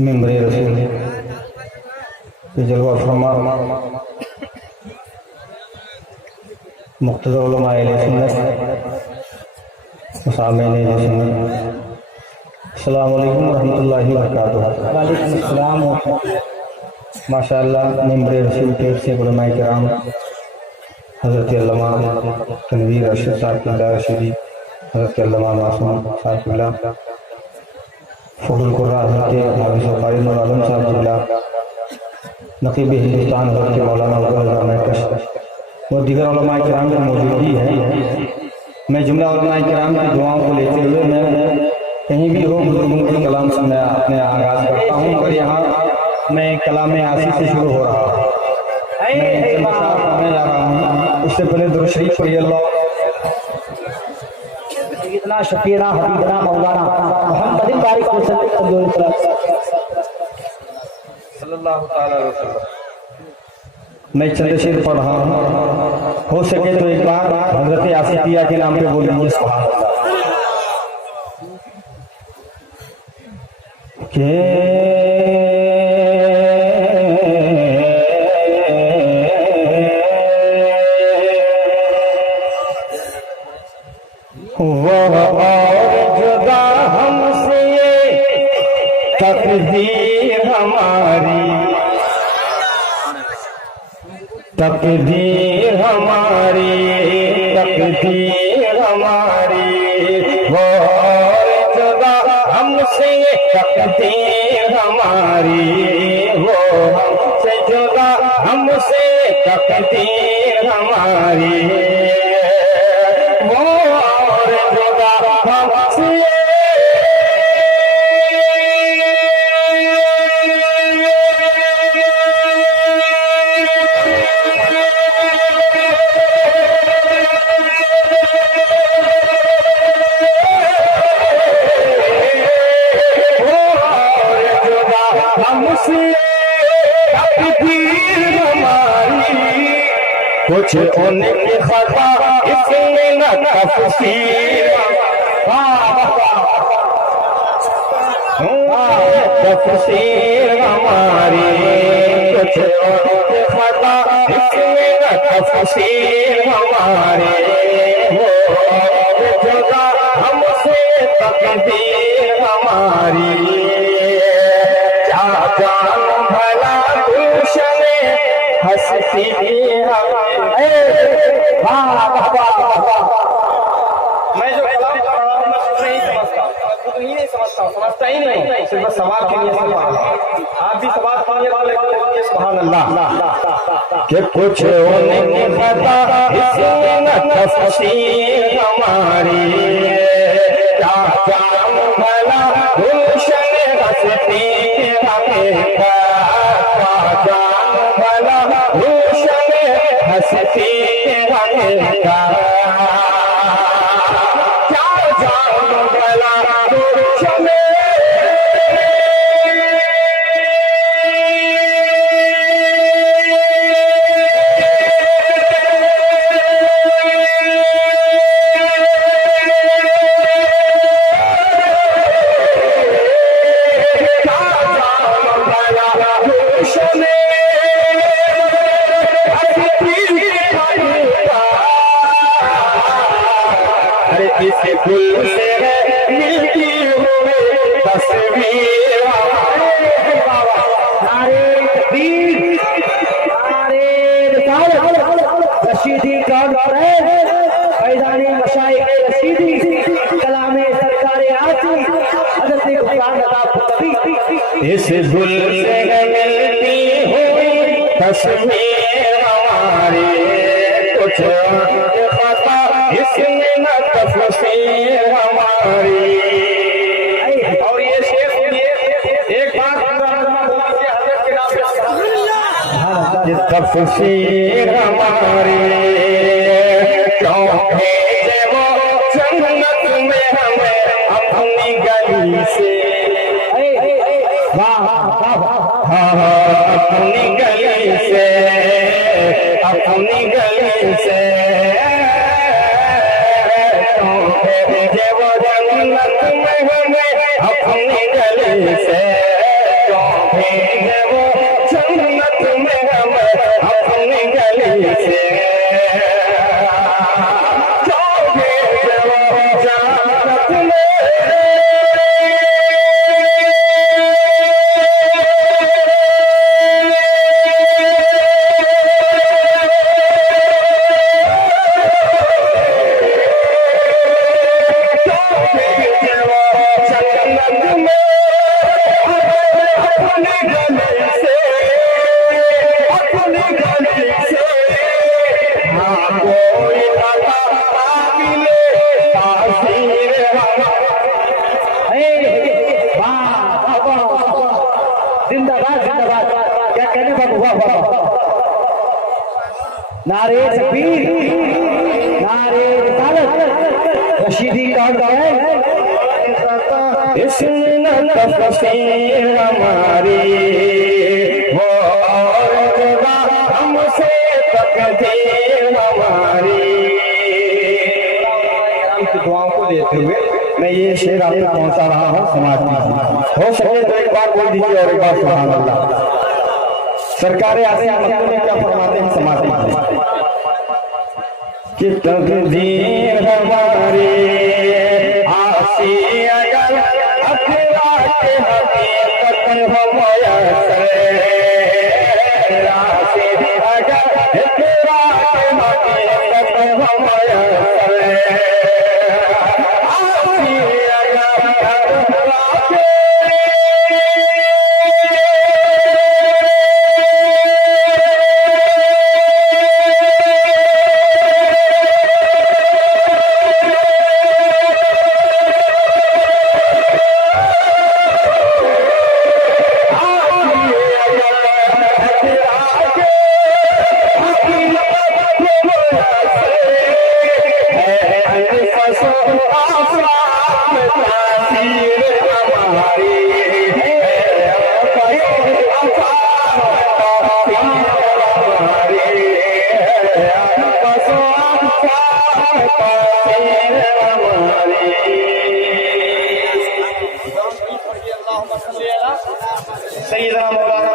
मिंबर रसूल जलवा फरमा मुख्तदर उलमा अहले सुन्नत मुसामिन सुन्नत अस्सलामु अलैकुम रहमतुल्लाहि व बरकातुहू। वालेकुम अस्सलाम। माशाअल्लाह मिंबर रसूल के से उलमा किराम हज़रत अल्लामा तनवीर अरशद साहब किबला रशीदी, हज़रत अल्लामा मासूम साहब किबला, फखरुल कुर्रा हज़रत हाफिज़ क़ारी नूर आलम साहब किबला, नक़ीब हिंदुस्तान हज़रत मौलाना अब्दुल महकश और दीगर उलमा किराम की मौजूदगी है। मैं जुमला उलमा किराम की दुआओं को लेते हुए मैं कहीं भी हो बुजुर्गों के कलाम से मैं अपने आगाज़ करता हूँ, मगर यहाँ मैं कलाम आसी से शुरू हो रहा हूँ। मैं जा रहा हूँ, उससे पहले दुरूद शरीफ पढ़िए। अल्लाह इतना शफीना हबीबना मौलाना मोहम्मद बारिक सल्लल्लाहु तआला अलैहि वसल्लम। मैं चंद शेर पढ़ रहा हूँ, हो सके तो एक बार हजरत आसिफिया के नाम पे बोलिए सुभान अल्लाह। जुदा हमसे तकदीर हमारी, तकदीर हमारी, तकदीर हमारी, वो जुदा हमसे तकदीर हमारी, वो हमसे जुदा हमसे तकदीर हमारी, वो जुदा हमसे कुछ उनकी खता इसमें न तफसीर, तफसीर हमारी, कुछ उनकी खता इसमें न तफसीर हमारी, वो जुदा हमसे तकदीर हमारी, क्या जान भला गुलशन हंसती मैं जो नहीं समझता हूँ, समझता ही नहीं, सिर्फ सवाल के लिए समझ रहा। आप भी सवाल पढ़िए सुभान अल्लाह। कि कुछ उनकी खता इसमें न तफसीर हमारी, क्या जान भला गुलशन हंसती हमें, क्या जान भला गुलशन हंसती हमें, क्या जान भला गुलशन इस फूल से मिलती हुई तस्वीर, नारे तकबीर, नारे रशीदी का फैजानी मशाइख रशीदी, कलामे सरकार आसी हज़रत गुफरान अता फतवी, इस फूल से मिलती हुई तस्वीर हमारी, कुछ खता इसमें न तफसीर हमारी। और ये शेर सुनिए, एक बार तफसीर हमारी, क्यों भेजे वो जन्नत में हमें अपनी गली से, अपनी गली से, अपनी गली से, भेजे वो जन्नत में हमें अपनी गली से, तो जिंदाबाद जिंदाबाद क्या कहने पर हुआ नारे तकबीर नारे रिसालत रशीदी कौन है इसने तफसीर हमारी वो हमसे तकदीर हमारी। आपकी दुआओं को देते हुए मैं ये शेर आप तक पहुंचा रहा हूँ समाज में। हो सके तो एक बार बोल दीजिए और एक बार सुभान अल्लाह। सरकार आसिया मक्के में क्या फरमाते हैं समाज में कि तकदीर हमारी आसिया अखरा के हकीकत हम सैयदना मौलाना